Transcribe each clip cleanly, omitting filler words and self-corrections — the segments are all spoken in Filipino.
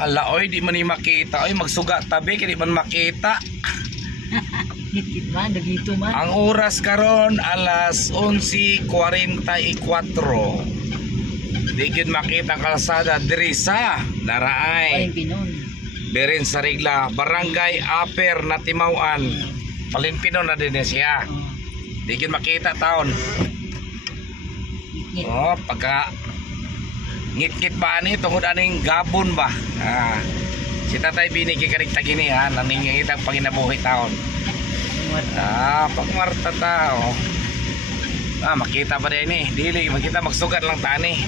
Ala, oy, di man ni makita. Oy, magsuga tabi, kaya di man makita. Hit man, dagito man. Ang oras karon alas 11:44. Di gyud makita ang kalsada diri sa Daraay. Palimpinon. Berin sa Rigla, Barangay Aper na Timauan. Palimpinon na din siya. Di gyud makita taon. Hit. Oh, pagka ngit-ngit ba ani tungod aning gabon ba? Si Tatay Binigi kanig tagini ha, naningit ang panginabuhi taon. Pagmarta tao. Makita ba din eh? Dili, makita magsugat lang tani.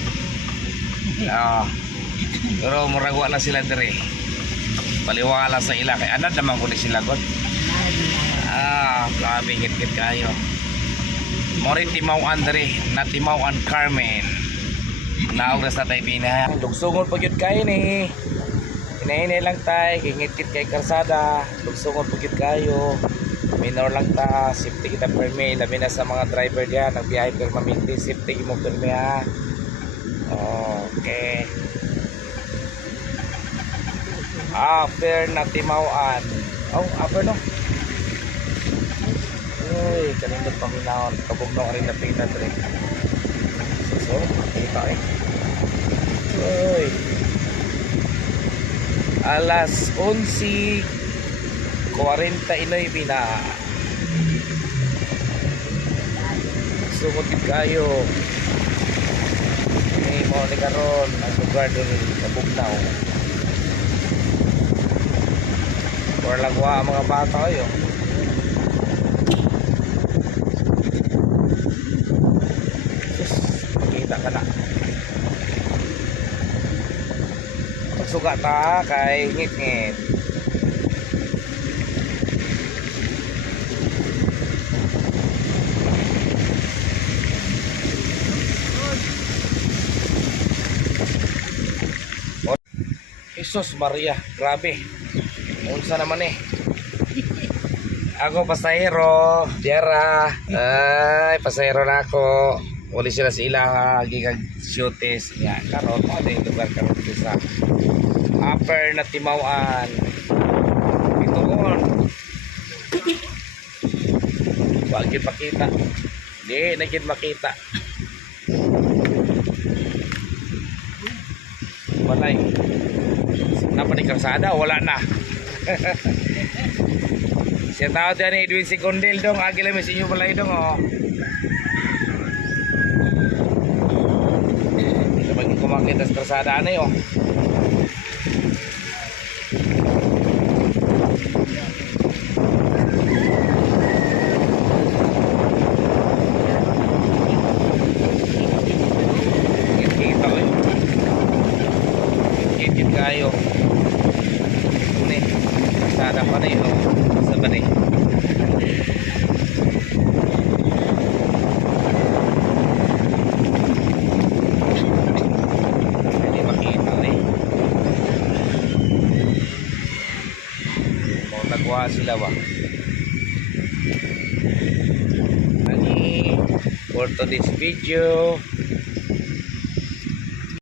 Pero muragwa na sila dire. Paliwala sa ila kay anad naman ko sila god. Grabe ngit-ngit kayo. Mori Timauan dire, na Timauan Carmen. Naugras na tayo bina. Lugsungon pag yun kayo ni. Hinahinay lang tayo, ngit-ngit kay karsada. Lugsungon pag yun kayo. Minor lang ta, safety kita permi. Labi na sa mga driver diyan, nagbiyahe permanente, safety mo permi ha. Okay. After na Timauan. After no. Uy, kanindot paminaon. Kabugnaw rin na pita rin. So, kita eh. Uy. Alas 11:49 na. Sumutid kayo. May mga ni karon ang lugar doon sa Bugnaw. Or lagwa ang mga bata kayo. Makita ka na. Magsuga ta kay ngit-ngit. Jesus Maria, grabe. Unsa naman eh. Ako pasahero, Diara. Ay, pasahero na ako. Wali sila sa ilaha, gigag shootes. Yan, karon mo yung lugar karon dito sa Upper na Timauan. Ito on. Wagin makita. Di, nagin makita. Walay. Napa ni karsada, wala na. Siya tao dyan ni Edwin Secondel dong. Agila may sinyo balay dong oh. Ito maging kumakita sa karsada na yun. Kita ko yun. Kikit kayo. Ini karsada pa na yun. Sa ba na yun? Nagwa sila ba? For today's video,